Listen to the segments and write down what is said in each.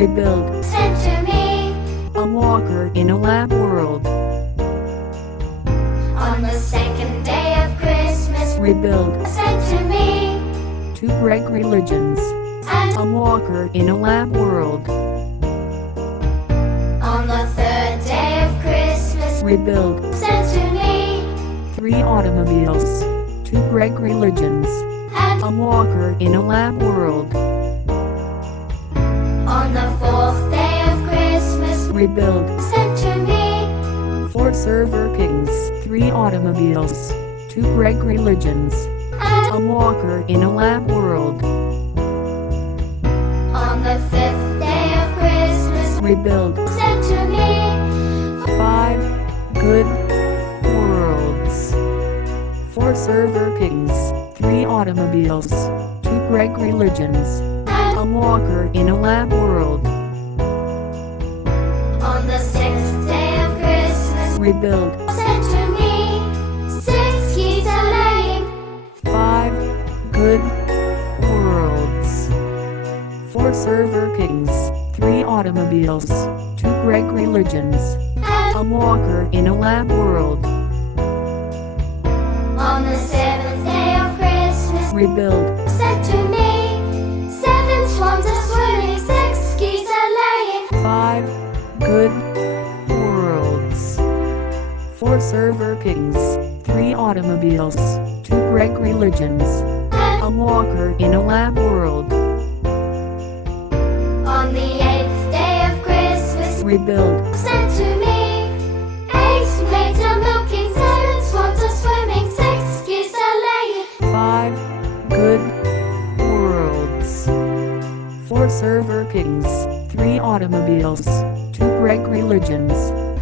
rebuild. Sent to me A walker in a lab world. on the second day of Christmas. Rebuild. Sent to me Two Greg religions. and A walker in a lab world. on the third day of Christmas. Rebuild. Sent to me Three automobiles. Two Greg religions. and A walker in a lab world. on the fourth day of Christmas. Rebuild. Sent to me Four server kings. Three automobiles. Two Greg religions. A and walker in a lab world. on the fifth day of Christmas. Rebuild. Sent to me Five good worlds. Four server kings. Three automobiles. Two Greg religions. A and walker in a lab world. on the sixth day of Christmas. Rebuild. Sent to me six geese a laying. Five good worlds. Four server kings. Three automobiles. Two Greg religions. A And walker in a lab world. on the seventh day of Christmas. Rebuild. Sent to me seven swans are swimming, six geese are laying. Five good worlds. Four server kings. Three automobiles. Two Greg religions. A And walker in a lab world. on the eighth day of Christmas. Rebuild. Sent to me eight maids are milking, seven swans are swimming, six geese are laying. Five good worlds. Four server kings. Three automobiles. Two Greg religions.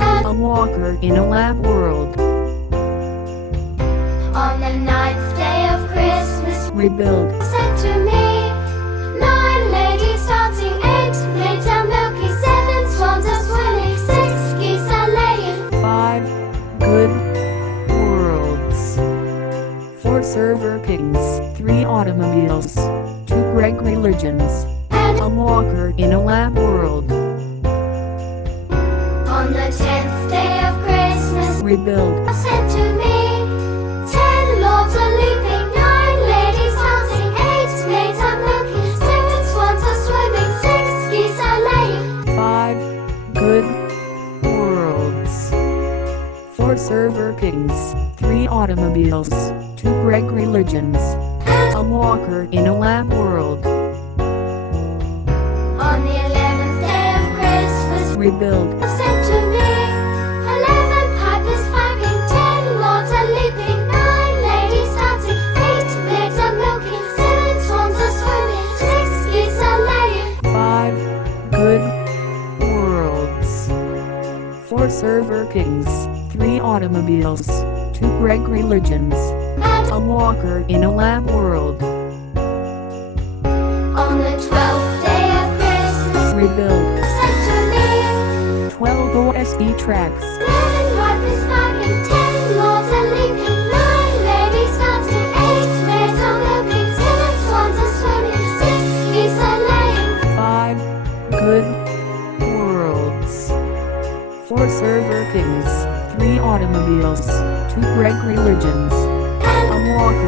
A And walker in a lab world. on the ninth day of Christmas. Rebuild. Sent to me nine ladies dancing, eight maids are milking, seven swans are swimming, six geese are laying. Five good worlds. Four server kings. Three automobiles. Two Greg religions. And A walker in a lab world. on the tenth day of Christmas. Rebuild. Sent to me ten lords are leaping, nine ladies dancing, eight maids are milking, seven swans are swimming, six geese are laying. Five good worlds. Four server kings. Three automobiles. Two Greg religions. A walker in a lab world. On the 11th day of Christmas. Rebuild. Sent to me 11 pipers piping, 10 lords are leaping, 9 ladies dancing, 8 maids are milking, 7 swans are swimming, 6 geese are laying. Five good worlds. Four server kings. Three automobiles. Two Greg religions. And A walker in a lab world. on the 12th day of Christmas. Rebuild. Sent to me 12 OSE tracks. 11 pipers piping, 10 lords are leaping, 9 ladies dancing, 8 maids are milking, 7 swans are swimming, 6 geese are laying. Five good worlds. Four server kings. Three automobiles. Two Greg religions. And A walker